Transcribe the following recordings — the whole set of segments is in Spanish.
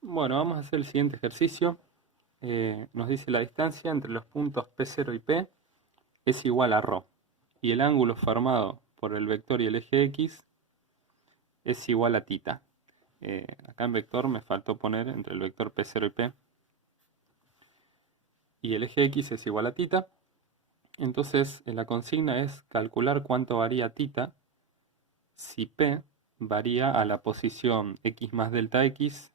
Bueno, vamos a hacer el siguiente ejercicio. Nos dice la distancia entre los puntos P0 y P es igual a ρ. Y el ángulo formado por el vector y el eje X es igual a θ. Acá en vector me faltó poner entre el vector P0 y P. Y el eje X es igual a θ. Entonces, la consigna es calcular cuánto varía θ si P varía a la posición X más delta X,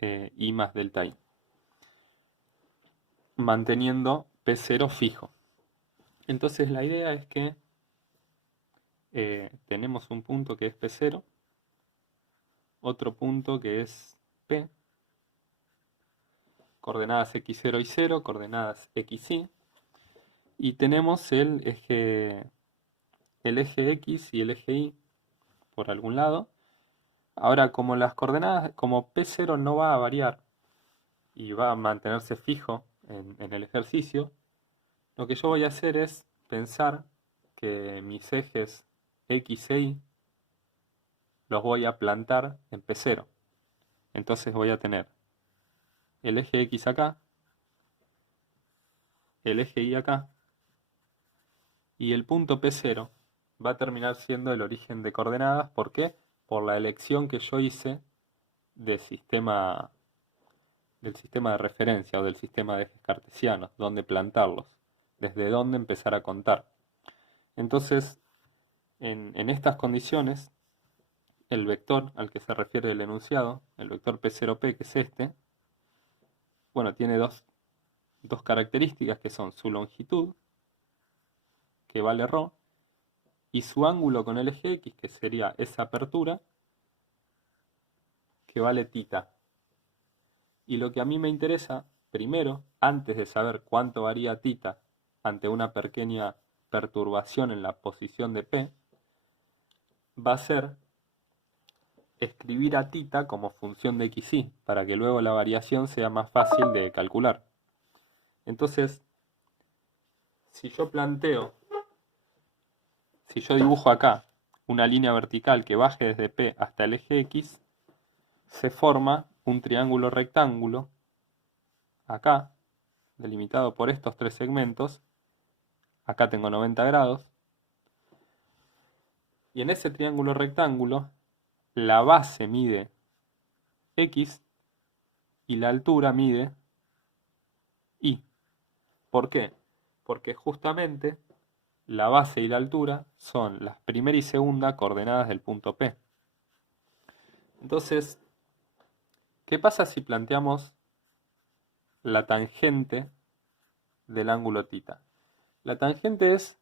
Y más delta Y, manteniendo P0 fijo. Entonces la idea es que tenemos un punto que es P0, otro punto que es P, coordenadas X0 y 0, coordenadas XY, y tenemos el eje X y el eje Y por algún lado. Ahora, como las coordenadas, como P0 no va a variar y va a mantenerse fijo en el ejercicio, lo que yo voy a hacer es pensar que mis ejes X e Y los voy a plantar en P0. Entonces voy a tener el eje X acá, el eje Y acá, y el punto P0 va a terminar siendo el origen de coordenadas. ¿Por qué? Por la elección que yo hice del sistema de referencia o del sistema de ejes cartesianos, dónde plantarlos, desde dónde empezar a contar. Entonces, en estas condiciones, el vector al que se refiere el enunciado, el vector P0P, que es este, bueno, tiene dos características que son su longitud, que vale ρ, y su ángulo con el eje X, que sería esa apertura, que vale θ. Y lo que a mí me interesa, primero, antes de saber cuánto varía θ ante una pequeña perturbación en la posición de P, va a ser escribir a θ como función de XY, para que luego la variación sea más fácil de calcular. Entonces, si yo planteo, si yo dibujo acá una línea vertical que baje desde P hasta el eje X, se forma un triángulo rectángulo acá, delimitado por estos tres segmentos. Acá tengo 90 grados. Y en ese triángulo rectángulo, la base mide X y la altura mide Y. ¿Por qué? Porque justamente la base y la altura son las primera y segunda coordenadas del punto P. Entonces, ¿qué pasa si planteamos la tangente del ángulo θ? La tangente es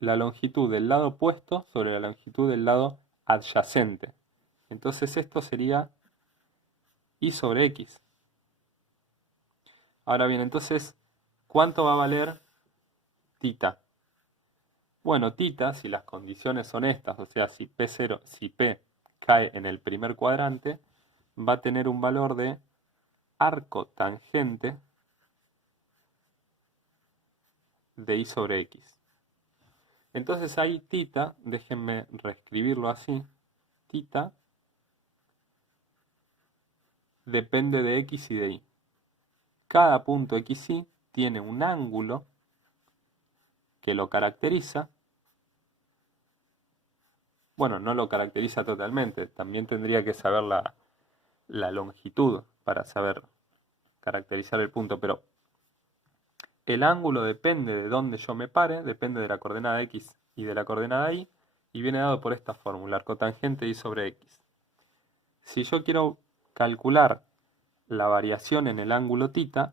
la longitud del lado opuesto sobre la longitud del lado adyacente. Entonces esto sería Y sobre X. Ahora bien, entonces, ¿cuánto va a valer θ? Bueno, θ, si las condiciones son estas, o sea, si P cae en el primer cuadrante, va a tener un valor de arco tangente de Y sobre X. Entonces ahí θ, déjenme reescribirlo así, θ depende de X y de Y. Cada punto XY tiene un ángulo que lo caracteriza. Bueno, no lo caracteriza totalmente, también tendría que saber la longitud para saber caracterizar el punto, pero el ángulo depende de dónde yo me pare, depende de la coordenada X y de la coordenada Y, y viene dado por esta fórmula, arcotangente Y sobre X. Si yo quiero calcular la variación en el ángulo θ,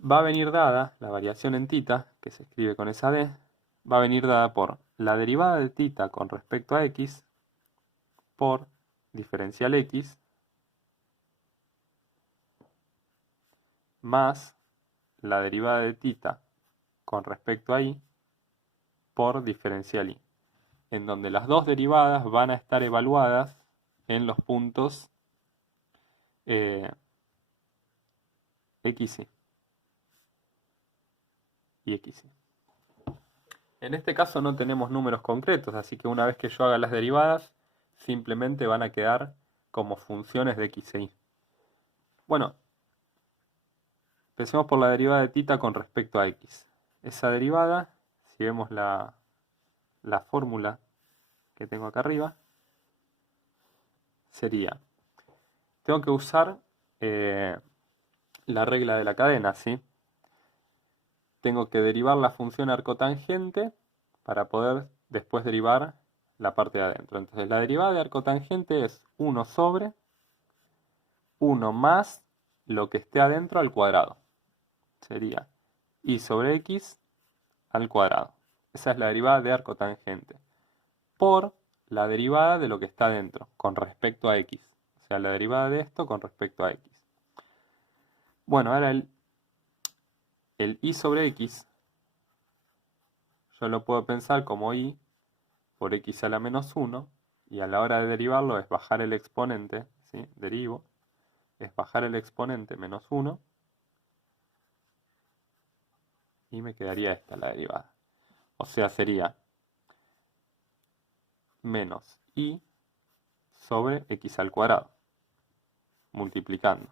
va a venir dada, la variación en θ, que se escribe con esa D, va a venir dada por la derivada de θ con respecto a X por diferencial X más la derivada de θ con respecto a Y por diferencial Y, en donde las dos derivadas van a estar evaluadas en los puntos eh, X y XY. En este caso no tenemos números concretos, así que una vez que yo haga las derivadas, simplemente van a quedar como funciones de x e y. Bueno, empecemos por la derivada de θ con respecto a x. Esa derivada, si vemos la fórmula que tengo acá arriba, sería, tengo que usar la regla de la cadena, ¿sí? Tengo que derivar la función arcotangente para poder después derivar la parte de adentro. Entonces la derivada de arcotangente es 1 sobre 1 más lo que esté adentro al cuadrado. Sería y sobre x al cuadrado. Esa es la derivada de arcotangente. Por la derivada de lo que está adentro con respecto a x. O sea, la derivada de esto con respecto a x. Bueno, ahora el y sobre x, yo lo puedo pensar como y por x a la menos 1, y a la hora de derivarlo es bajar el exponente, ¿sí? Derivo, es bajar el exponente menos 1, y me quedaría esta la derivada. O sea, sería menos y sobre x al cuadrado, multiplicando.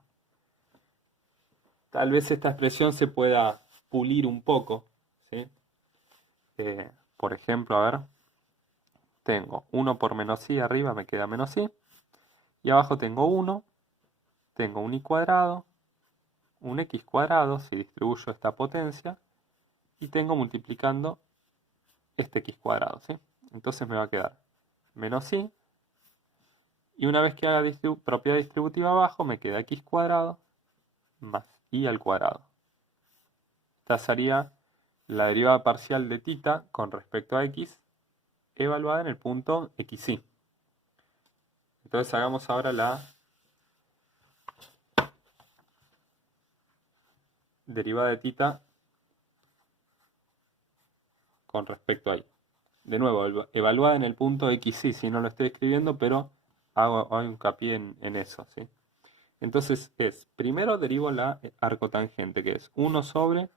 Tal vez esta expresión se pueda pulir un poco, ¿sí? Por ejemplo, a ver, tengo 1 por menos i, arriba me queda menos i, y abajo tengo 1, tengo un i cuadrado, un x cuadrado, si distribuyo esta potencia, y tengo multiplicando este x cuadrado, ¿sí? Entonces me va a quedar menos i, y una vez que haga propiedad distributiva abajo, me queda x cuadrado más i al cuadrado. Esta sería la derivada parcial de θ con respecto a x, evaluada en el punto xy. Entonces hagamos ahora la derivada de θ con respecto a y. De nuevo, evaluada en el punto xy, si no lo estoy escribiendo, pero hago hincapié en eso, ¿sí? Entonces primero derivo la arcotangente, que es 1 sobre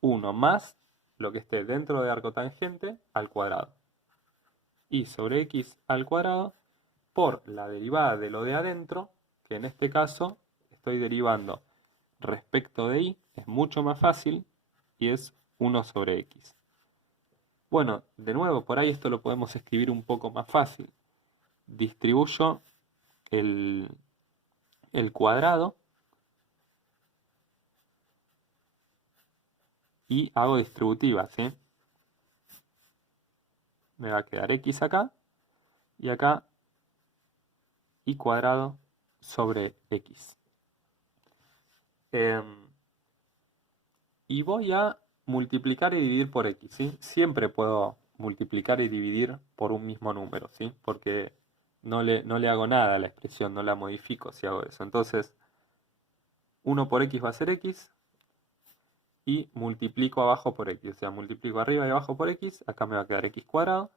1 más lo que esté dentro de arcotangente al cuadrado. Y sobre x al cuadrado por la derivada de lo de adentro, que en este caso estoy derivando respecto de y, es mucho más fácil, y es 1 sobre x. Bueno, de nuevo, por ahí esto lo podemos escribir un poco más fácil. Distribuyo el cuadrado y hago distributiva, ¿sí? Me va a quedar x acá y acá y cuadrado sobre x. Y voy a multiplicar y dividir por x, ¿sí? Siempre puedo multiplicar y dividir por un mismo número, ¿sí? Porque no le hago nada a la expresión, no la modifico si hago eso. Entonces, 1 por x va a ser x, y multiplico abajo por x, o sea, multiplico arriba y abajo por x, acá me va a quedar x cuadrado,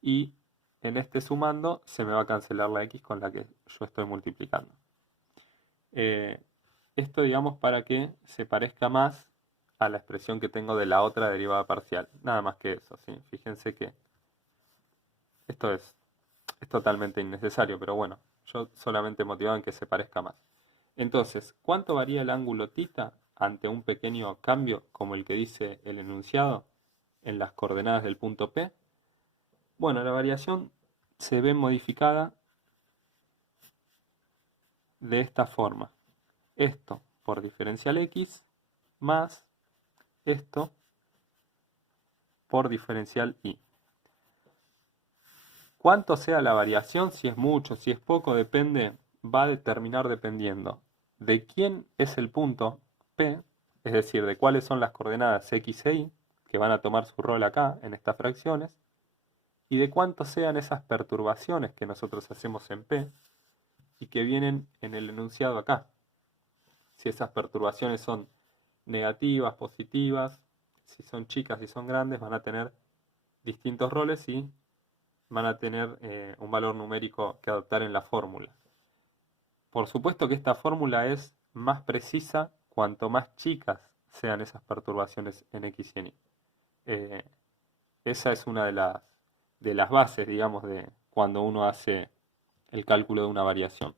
y en este sumando se me va a cancelar la x con la que yo estoy multiplicando. Esto, digamos, para que se parezca más a la expresión que tengo de la otra derivada parcial. Nada más que eso, ¿sí? Fíjense que esto es totalmente innecesario, pero bueno, yo solamente motivado en que se parezca más. Entonces, ¿cuánto varía el ángulo θ ante un pequeño cambio como el que dice el enunciado en las coordenadas del punto P? Bueno, la variación se ve modificada de esta forma. Esto por diferencial x más esto por diferencial y. Cuánto sea la variación, si es mucho, si es poco, depende, va a determinar dependiendo de quién es el punto P, es decir, de cuáles son las coordenadas x e y, que van a tomar su rol acá en estas fracciones, y de cuánto sean esas perturbaciones que nosotros hacemos en P y que vienen en el enunciado acá. Si esas perturbaciones son negativas, positivas, si son chicas, si son grandes, van a tener distintos roles y van a tener un valor numérico que adoptar en la fórmula. Por supuesto que esta fórmula es más precisa cuanto más chicas sean esas perturbaciones en x y en y. Eh, Esa es una de las bases, digamos, de cuando uno hace el cálculo de una variación.